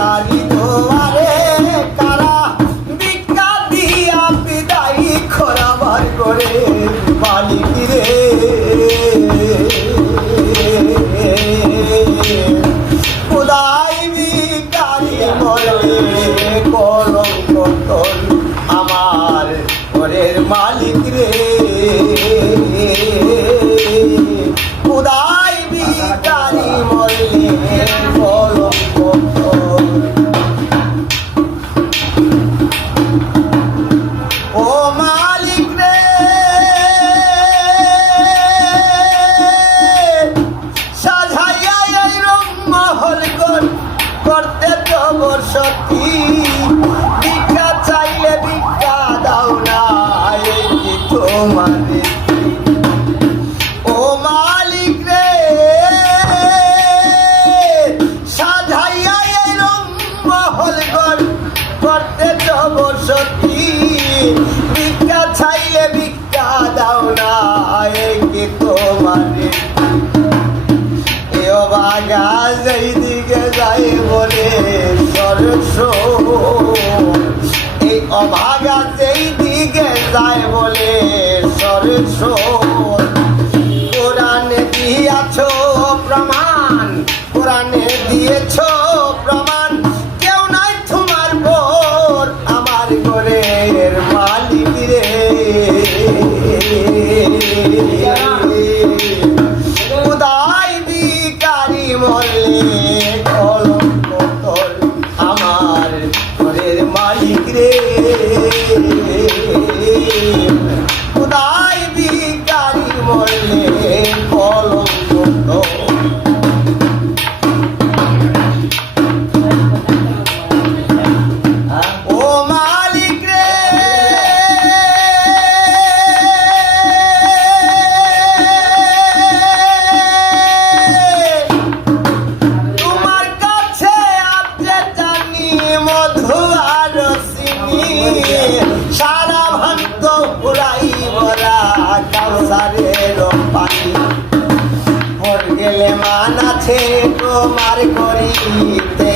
তারি দুয়ারে কারা ভিক্ষা দিয়া বিদায় খরাবার করে মালিক রে খোদাই ভিখারি বলে কলঙ্ক তোর আমার ঘরের মালিক রে খোদাই ভিখারি বলে কলঙ্ক তোর ও মালিক রে সাজাইয়া এই রংমহল করতে তো বসতি ভিক্ষা চাইলে ভিক্ষা দাও না এই কি তোমাদের ও মালিক রে সাজাইয়া এই রংমহল করতে তো বসতি ভিক্ষা চাইলে ভিক্ষা দাও না এই কি তোমাদের বাগা যেই দিকে যাই বলে সরস এই অভাগা যেই দিকে যায় বলে সরস কোরআনে দিয়েছ প্রমাণ কোরআনে দিয়েছ প্রমাণ কেউ নাই তোমার বোর আমার ঘরের মালিক রে খোদাই ভিখারি মরলে কলঙ্ক তোর আমার ঘরের মালিক রে খোদাই ভিখারি মরলে কলঙ্ক তোর ও মালিক রে তোমার কাছে আছে জানি মধু আর চিনি সারা ভান্ত পুরাই ভরা কাউসারের পানি মর গেলে মান আছে তোমার করিতে